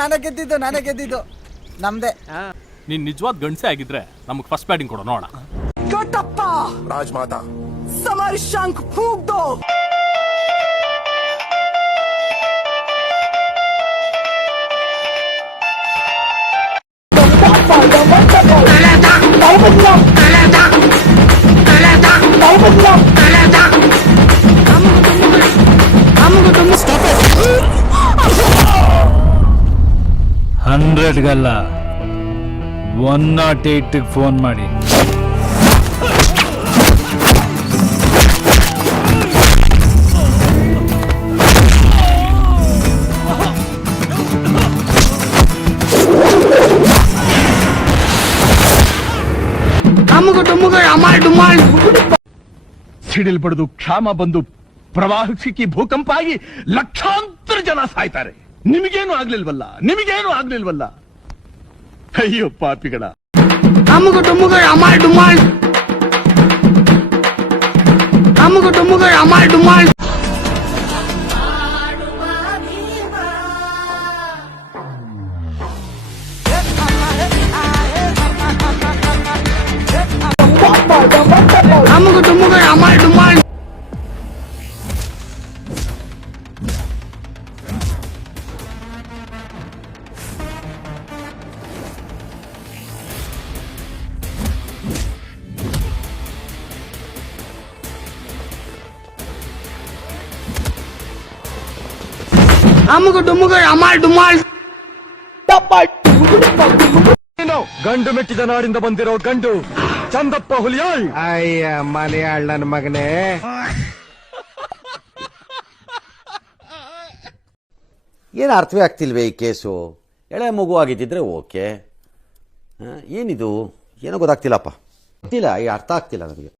ನಾನೇ ಗೆದ್ದಿದ್ದು ನಮ್ದೆ. ನೀನ್ ನಿಜವಾದ ಗಂಡಸೆ ಆಗಿದ್ರೆ ನಮಗ್ ಫಸ್ಟ್ ಬ್ಯಾಟಿಂಗ್ ಕೊಡೋ ನೋಡ. ಕಟ್ಟಪ್ಪ ರಾಜಮಾತಾ ಸಮರ್ ಶಂಕ್ ಫೂಕ್ ದೋ. ಹಂಡ್ರೆಡ್ಗಲ್ಲ 108 ಫೋನ್ ಮಾಡಿ. ಸಿಡಿಲ್ ಬಡಿದು ಕ್ಷಾಮ ಬಂದು ಪ್ರವಾಹ ಸಿಕ್ಕಿ ಭೂಕಂಪ ಆಗಿ ಲಕ್ಷಾಂತರ ಜನ ಸಾಯ್ತಾರೆ. ನಿಮಗೇನು ಆಗ್ಲಿಲ್ವಲ್ಲ. ಅಯ್ಯೋ ಪಾಪಿಗಳ. ಗಂಡು ಮೆಟ್ಟಿದ ನಾಡಿಂದ ಬಂದಿರೋ ಗಂಡು ಚಂದಪ್ಪ ಹುಲಿಯಾಳ್. ಅಯ್ಯ ಮಲಯಾಳ್ ನನ್ನ ಮಗನೇ. ಏನು ಅರ್ಥವೇ ಆಗ್ತಿಲ್ವೇ ಈ ಕೇಸು? ಎಳೆ ಮಗು ಆಗಿದ್ದಿದ್ರೆ ಓಕೆ, ಏನಿದು ಏನೋ ಗೊತ್ತಾಗ್ತಿಲ್ಲಪ್ಪ. ಗೊತ್ತಿಲ್ಲ, ಈ ಅರ್ಥ ಆಗ್ತಿಲ್ಲ ನನಗೆ.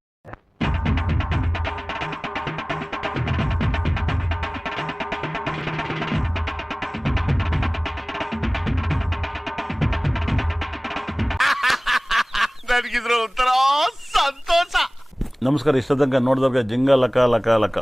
ನನಗಿದ್ರ ಒಂಥರ ಸಂತೋಷ. ನಮಸ್ಕಾರ. ಇಷ್ಟದಂಗ ನೋಡಿದವ್ರಿಗೆ ಜಿಂಗ ಲಕ ಲಕ ಲಕ.